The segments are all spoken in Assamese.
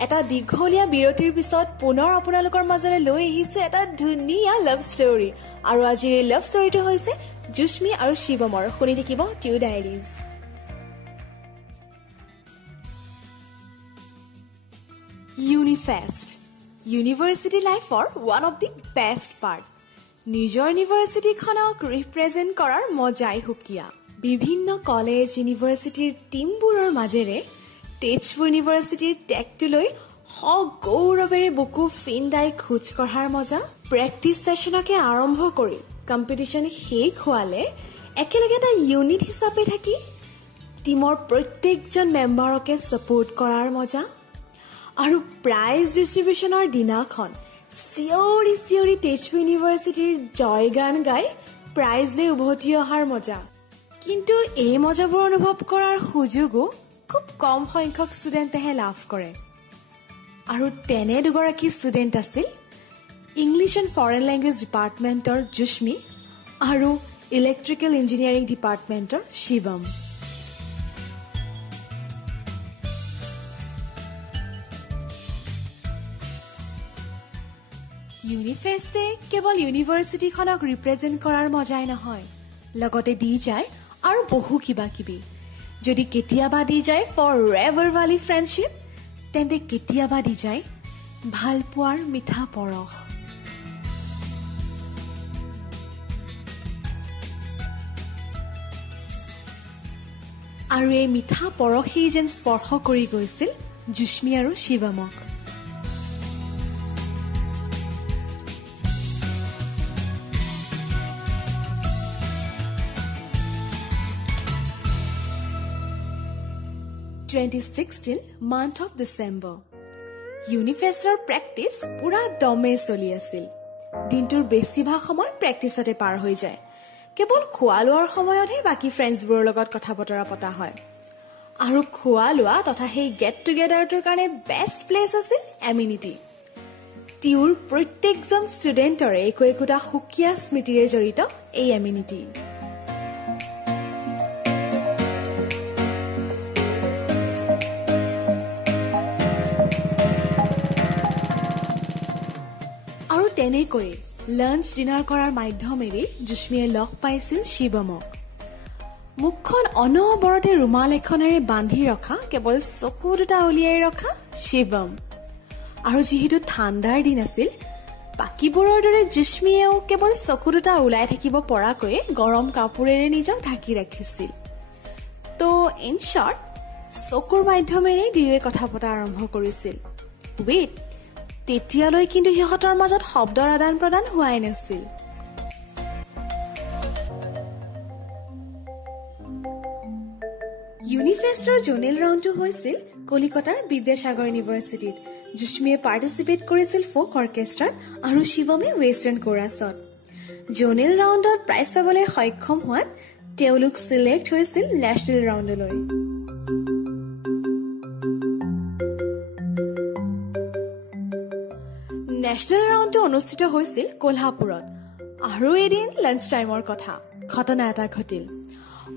এটা দীঘলীয়া বিৰতিৰ পিছত পুনৰ আপোনালোকৰ মাজলৈ লৈ আহিছো এটা ধুনীয়া লাভ ষ্টৰী আৰু আজিৰ এই লাভ ষ্টৰীটো হৈছে জুস্মি আৰু শিৱমৰ শুনি থাকিব টিউ ডায়েৰিজ ইউনিফেষ্ট ইউনিভাৰ্চিটি লাইফৰ one of the best part নিজৰ ইউনিভাৰ্চিটিখনক ৰিপ্ৰেজেণ্ট কৰাৰ মজাই সুকীয়া বিভিন্ন কলেজ ইউনিভাৰ্চিটিৰ টিমবোৰৰ মাজেৰে তেজপুৰ ইউনিভাৰ্চিটিৰ টেকটো লৈ সগৌৰৱেৰে বুকু ফিন্দাই খোজ কঢ়াৰ মজা প্ৰেক্টিচ ছেশ্যনকে আৰম্ভ কৰি কম্পিটিশ্যন শেষ হোৱালে একেলগে এটা ইউনিট হিচাপে থাকি টিমৰ প্ৰত্যেকজন মেম্বাৰকে ছাপোৰ্ট কৰাৰ মজা আৰু প্ৰাইজ ডিষ্ট্ৰিবিউশ্যনৰ দিনাখন চিঞৰি চিঞৰি তেজপুৰ ইউনিভাৰ্চিটিৰ জয়গান গাই প্ৰাইজ লৈ উভতি অহাৰ মজা কিন্তু এই মজাবোৰ অনুভৱ কৰাৰ সুযোগো খুব কম সংখ্যক ষ্টুডেণ্টেহে লাভ কৰে আৰু তেনে দুগৰাকী ষ্টুডেণ্ট আছিল ইংলিছ এণ্ড ফৰেন লেংগুৱেজ ডিপাৰ্টমেণ্টৰ জুস্মি আৰু ইলেক্ট্ৰিকেল ইঞ্জিনিয়াৰিং ডিপাৰ্টমেণ্টৰ শিৱম ইউনিফেষ্টে কেৱল ইউনিভাৰ্চিটিখনক ৰিপ্ৰেজেণ্ট কৰাৰ মজাই নহয় লগতে দি যায় আৰু বহু কিবা কিবি যদি কেতিয়াবা দি যায় ফৰ এভাৰ ভেলি ফ্ৰেণ্ডশ্বিপ তেন্তে কেতিয়াবা দি যায় ভাল পোৱাৰ মিঠা পৰশ আৰু এই মিঠা পৰশেই যেন স্পৰ্শ কৰি গৈছিল জুস্মি আৰু শিৱমক month of December. ইউনিফেষ্টৰ প্ৰেক্টিচ পুৰা দমে চলি আছিল দিনটোৰ বেছিভাগ সময় প্ৰেক্টিচতে পাৰ হৈ যায় কেৱল খোৱা লোৱাৰ সময়তহে বাকী ফ্ৰেণ্ডছবোৰৰ লগত কথা বতৰা পতা হয় আৰু খোৱা লোৱা তথা সেই গেট টুগেডাৰটোৰ কাৰণে বেষ্ট প্লেচ আছিল এমিনিটি টিউৰ প্ৰত্যেকজন ষ্টুডেণ্টৰে একোটা সুকীয়া স্মৃতিৰে জড়িত এই এমিনিটি তেনেকৈ লাঞ্চ ডিনাৰ কৰাৰ মাধ্যমেৰে জুস্মিয়ে লগ পাইছিল শিৱমক মুখখন অনবৰতে ৰুমাল এখনেৰে বান্ধি ৰখা কেৱল চকু দুটা উলিয়াই ৰখা শিৱম আৰু যিহেতু ঠাণ্ডাৰ দিন আছিল বাকীবোৰৰ দৰে জুস্মিয়েও কেৱল চকু দুটা ওলাই থাকিব পৰাকৈ গৰম কাপোৰেৰে নিজক ঢাকি ৰাখিছিল তো ইন শ্বৰ্ট চকুৰ মাধ্যমেৰে দুয়োৱে কথা পতা আৰম্ভ কৰিছিল ৱেইট তেতিয়ালৈ কিন্তু সিহঁতৰ মাজত শব্দৰ আদান প্ৰদান হোৱাই নাছিল ইউনিফেষ্টৰ জোনেল ৰাউণ্ডটো হৈছিল কলিকতাৰ বিদ্যাসাগৰ ইউনিভাৰ্চিটিত জুস্মিয়ে পাৰ্টিচিপেট কৰিছিল ফ'ক অৰ্কেষ্ট্ৰাত আৰু শিৱমে ৱেষ্টাৰ্ণ কোৰাছত জোনেল ৰাউণ্ডত প্ৰাইজ পাবলৈ সক্ষম হোৱাত তেওঁলোক চিলেক্ট হৈছিল নেশ্যনেল ৰাউণ্ডলৈ নেশ্যনেল ৰাউণ্ডটো অনুষ্ঠিত হৈছিল কোলহাপুৰত আৰু এদিন লাঞ্চ টাইমৰ কথা ঘটনা এটা ঘটিল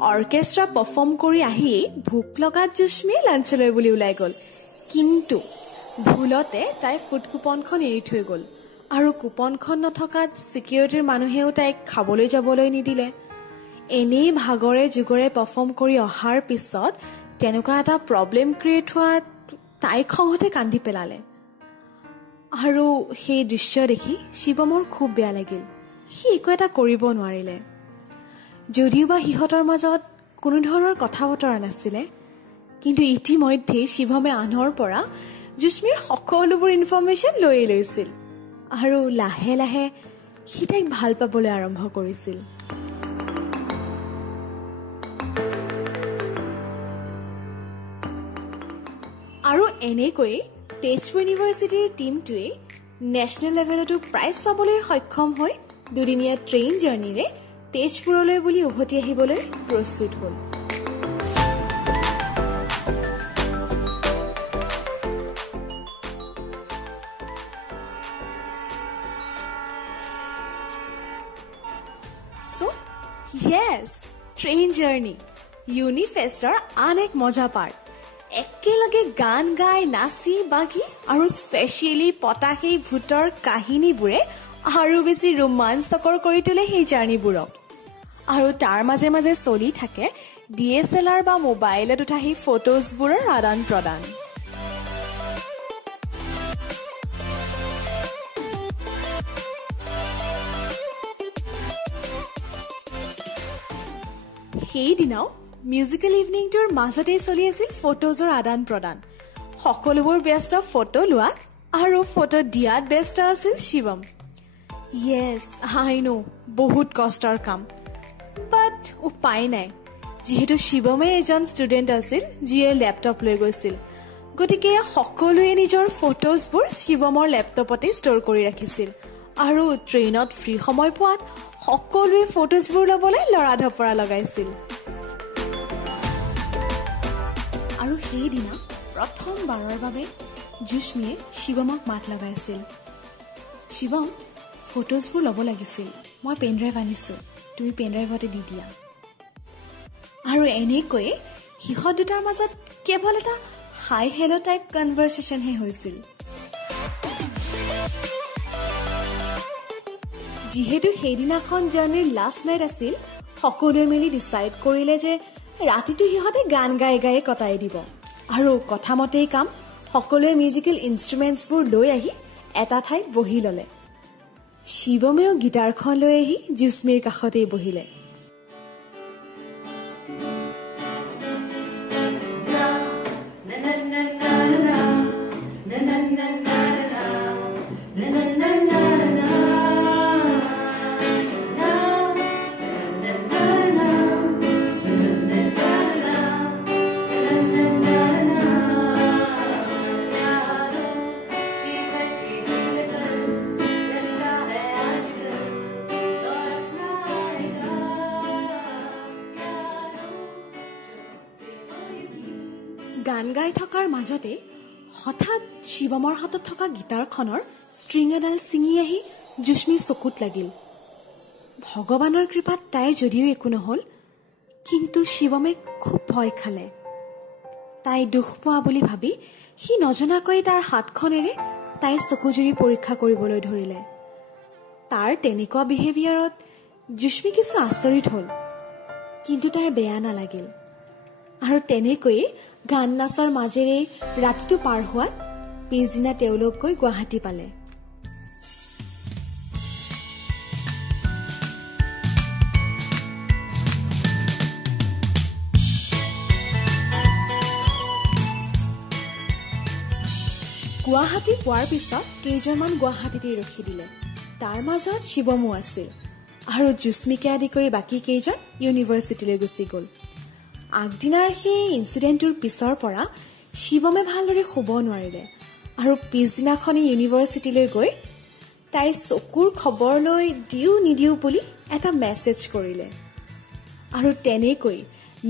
অৰ্কেষ্ট্ৰা পাৰফৰ্ম কৰি আহি ভোক লগাত জুস্মি লাঞ্চলৈ বুলি ওলাই গ'ল কিন্তু ভুলতে তাই ফুড কুপনখন এৰি থৈ গ'ল আৰু কুপনখন নথকাত ছিকিউৰিটিৰ মানুহেও তাইক খাবলৈ যাবলৈ নিদিলে এনেই ভাগৰে যুগৰে পাৰফৰ্ম কৰি অহাৰ পিছত তেনেকুৱা এটা প্ৰব্লেম ক্ৰিয়েট হোৱাত তাইক খঙতে কান্দি পেলালে আৰু সেই দৃশ্য দেখি শিৱমৰ খুব বেয়া লাগিল সি একো এটা কৰিব নোৱাৰিলে যদিও বা সিহঁতৰ মাজত কোনো ধৰণৰ কথা বতৰা নাছিলে কিন্তু ইতিমধ্যেই শিৱমে আনৰ পৰা জুস্মিৰ সকলোবোৰ ইনফৰমেশ্যন লৈ লৈছিল আৰু লাহে লাহে সি তাইক ভাল পাবলৈ আৰম্ভ কৰিছিল আৰু এনেকৈ তেজপুৰ ইউনিভাৰ্চিটিৰ টিমটোৱে নেশ্যনেল লেভেলতো প্ৰাইজ পাবলৈ সক্ষম হৈ দুদিনীয়া ট্ৰেইন জাৰ্ণিৰে তেজপুৰলৈ বুলি উভতি আহিবলৈ প্ৰস্তুত হ'ল So, yes, train journey. ইউনিফেষ্টৰ আন এক মজা পাৰ্ট একেলগে গান গাই নাচি বাগি আৰু স্পেচিয়েলি পতা সেই ভূতৰ কাহিনীবোৰে আৰু বেছি ৰোমাঞ্চকৰ কৰি তোলে সেই জাৰ্ণিবোৰক। আৰু তাৰ মাজে মাজে চলি থাকে DSLR বা মোবাইলত উঠা সেই ফটোজবোৰৰ আদান প্ৰদান। সেইদিনাও মিউজিকেল ইভিনিংটোৰ মাজতেই চলি আছিল ফটোজৰ আদান প্ৰদান। সকলোবোৰ ব্যস্ত ফটো লোৱা আৰু ফটো দিয়াত ব্যস্ত আছিল শিৱম। য়েছ, আই নো, বহুত কষ্টৰ কাম, বাট উপায় নাই। যিহেতু শিৱমে এজন ষ্টুডেণ্ট আছিল যিয়ে লেপটপ লৈ গৈছিল, গতিকে সকলোৱে নিজৰ ফটোজবোৰ শিৱমৰ লেপটপতে ষ্ট'ৰ কৰি ৰাখিছিল। আৰু ট্ৰেইনত ফ্ৰী সময় পোৱাত সকলোৱে ফটোজবোৰ ল'বলৈ লৰা ধপৰা লগাইছিল। আৰু সেইদিনা প্ৰথমবাৰৰ বাবে জুস্মিয়ে শিৱমক মাত লগাইছিল, শিৱম, ফটোজবোৰ ল'ব লাগিছিল, মই পেনড্ৰাইভ আনিছোঁ, তুমি পেনড্ৰাইভতে দি দিয়া। আৰু এনেকৈয়ে সিহঁত দুটাৰ মাজত কেৱল এটা হাই হেল্ল' টাইপ কনভাৰচেশ্যনহে হৈছিল। যিহেতু সেইদিনাখন জাৰ্ণিৰ লাষ্ট নাইট আছিল, সকলোৱে মিলি ডিচাইড কৰিলে যে ৰাতিটো সিহঁতে গান গাই গাই কটাই দিব। আৰু কথামতেই কাম, সকলোৱে মিউজিকেল ইনষ্ট্ৰুমেণ্টছবোৰ লৈ আহি এটা ঠাইত বহি ল'লে। শিৱমেও গিটাৰখন লৈ আহি জুস্মিৰ কাষতেই বহিলে। গান গাই থকাৰ মাজতে হঠাৎ শিৱমৰ হাতত থকা গিটাৰখনৰ ষ্ট্ৰিং এডাল ছিঙি আহি জুস্মিৰ চকুত লাগিল। ভগৱানৰ কৃপাত তাইৰ যদিও একো নহ'ল, কিন্তু শিৱমে খুব ভয় খালে। তাই দুখ পোৱা বুলি ভাবি সি নজনাকৈ তাৰ হাতখনেৰে তাইৰ চকুজুৰি পৰীক্ষা কৰিবলৈ ধৰিলে। তাৰ তেনেকুৱা বিহেভিয়াৰত জুস্মি কিছু আচৰিত হ'ল, কিন্তু তাইৰ বেয়া নালাগিল। আৰু তেনেকৈয়ে গান নাচৰ মাজেৰে ৰাতিটো পাৰ হোৱাত পিছদিনা তেওঁলোক গৈ গুৱাহাটী পালে। গুৱাহাটী পোৱাৰ পিছত কেইজনমান গুৱাহাটীতেই ৰখি দিলে। তাৰ মাজত শিৱমো আছিল, আৰু জুস্মিকে আদি কৰি বাকী কেইজন ইউনিভাৰ্চিটিলৈ গুচি গ'ল। আগদিনাৰ সেই ইনচিডেণ্টটোৰ পিছৰ পৰা শিৱমে ভালদৰে শুব নোৱাৰিলে, আৰু পিছদিনাখনি ইউনিভাৰ্চিটিলৈ গৈ তাইৰ চকুৰ খবৰ লৈ দিওঁ নিদিওঁ বুলি এটা মেছেজ কৰিলে। আৰু তেনেকৈ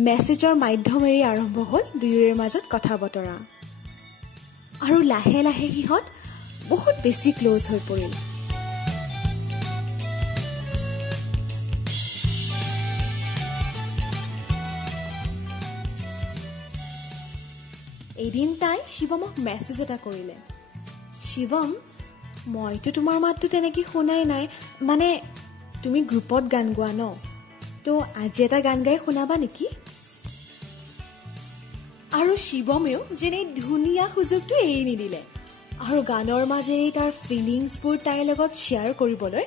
মেছেজৰ মাধ্যমেৰে আৰম্ভ হ'ল দুয়োৰে মাজত কথা বতৰা। আৰু লাহে লাহে সিহঁত বহুত বেছি ক্ল'জ হৈ পৰিল। এদিন তাই শিৱমক মেছেজ এটা কৰিলে, শিৱম, মইতো তোমাৰ মাতটো তেনেকৈ শুনাই নাই, মানে তুমি গ্ৰুপত গান গোৱা ন, তো আজি এটা গান গাই শুনাবা নেকি? আৰু শিৱমেও যেনে ধুনীয়া সুযোগটো এৰি নিদিলে, আৰু গানৰ মাজেৰে তাৰ ফিলিংছবোৰ তাইৰ লগত শ্বেয়াৰ কৰিবলৈ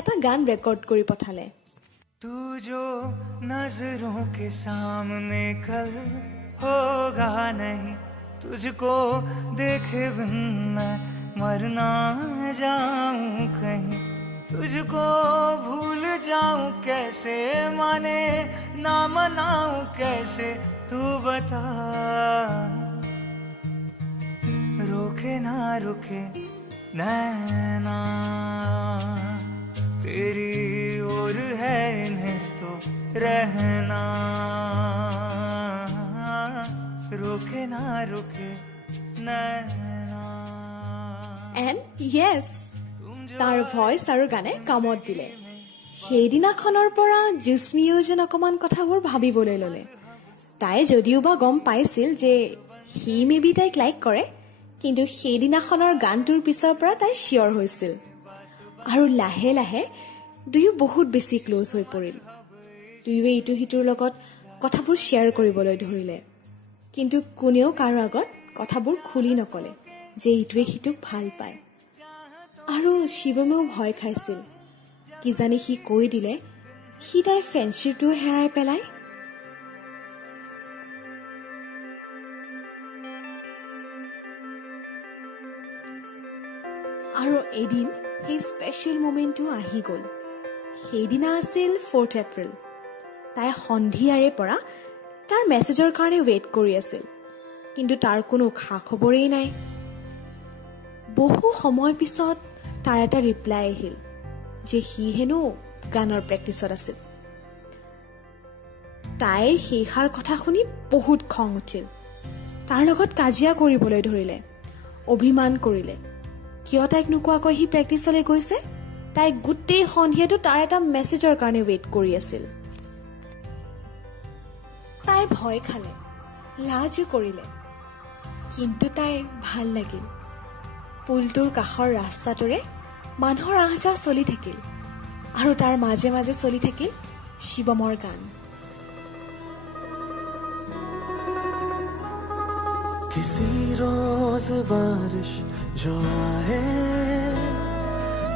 এটা গান ৰেকৰ্ড কৰি পঠালে। তু যো নজৰোं के सामने कल होगा नहीं, तुझको देखे बिन मैं मर ना जाऊं कहीं, तुझको भूल जाऊं कैसे, माने ना मनाऊं कैसे, तू बता। रोके ना रुके नैना, तेरी ओर है इन्हें तो रहना, रोके ना रुके नैना। এণ্ড য়েছ, তাৰ ভইচ আৰু গানে কামত দিলে। সেইদিনাখনৰ পৰা জুস্মিয়েও যেন অকণমান কথাবোৰ ভাবিবলৈ ল'লে। তাই যদিও বা গম পাইছিল যে সি মেবি তাইক লাইক কৰে, কিন্তু সেইদিনাখনৰ গানটোৰ পিছৰ পৰা তাই চিয়ৰ হৈছিল আৰু লাহে লাহে দুয়ো বহুত বেছি ক্ল'জ হৈ পৰিল। দুয়োৱে ইটো সিটোৰ লগত কথাবোৰ শ্বেয়াৰ কৰিবলৈ ধৰিলে, কিন্তু কোনেও কাৰো আগত কথাবোৰ খুলি নকলে যে ইটোৱে সিটোক ভাল পায়। আৰু শিৱমেও ভয় খাইছিল, কিজানি সি কৈ দিলে সি তাইৰ ফ্ৰেণ্ডশ্বিপটো হেৰাই পেলায়। আৰু এদিন সেই স্পেচিয়েল মোমেণ্টটো আহি গ'ল। সেইদিনা আছিল 4 এপ্ৰিল। তাই সন্ধিয়াৰে পৰা তাৰ মেছেজৰ কাৰণে ৱেইট কৰি আছিল, কিন্তু তাৰ কোনো খা খবৰেই নাই। বহু সময় পিছত তাৰ এটা ৰিপ্লাই আহিল যে সি হেনো গানৰ প্ৰেক্টিছত আছিল। তাইৰ সেইষাৰ কথা শুনি বহুত খং উঠিল। তাৰ লগত কাজিয়া কৰিবলৈ ধৰিলে, অভিমান কৰিলে। কিয় তাইক নোকোৱাকৈ সি প্ৰেক্টিছলৈ গৈছে? তাই গোটেই সন্ধিয়াটো তাৰ এটা মেছেজৰ কাৰণে ৱেইট কৰি আছিল। তাই ভয় খালে, লাজো কৰিলে, কিন্তু তাইৰ ভাল লাগিল। পুলটোৰ কাষৰ ৰাস্তাটোৰে মানুহৰ আহ যাহ চলি থাকিল আৰু তাৰ মাজে মাজে চলি থাকিল শিৱমৰ গান। किसी रोज बारिश जो आए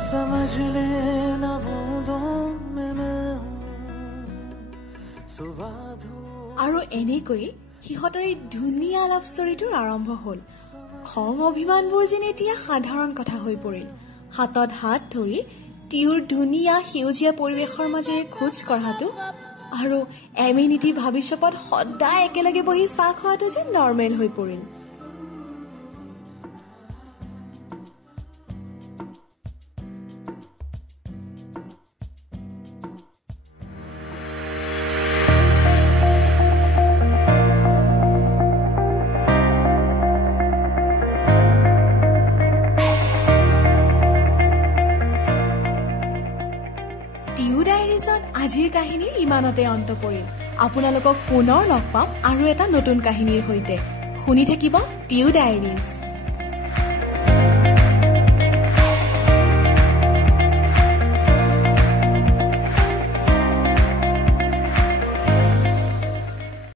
समझ लेना बूंदों में मैं हूँ सुबह আৰু এনেকৈ সিহঁতৰ এই ধুনীয়া লাভ ষ্টৰীটোৰ আৰম্ভ হ'ল। খং অভিমানবোৰ যেন এতিয়া সাধাৰণ কথা হৈ পৰিল। হাতত হাত ধৰি টিউৰ ধুনীয়া সেউজীয়া পৰিৱেশৰ মাজেৰে খোজ কঢ়াটো আৰু এমিনিটি ভৱিষ্যতত সদায় একেলগে বহি চাহ খোৱাটো যেন নৰ্মেল হৈ পৰিল। আজিৰ কাহিনীৰ ইমানতে অন্ত পৰিল। আপোনালোকক পুনৰ লগ পাম আৰু এটা নতুন কাহিনীৰ সৈতে। শুনি থাকিব টিউ ডায়েৰিজ।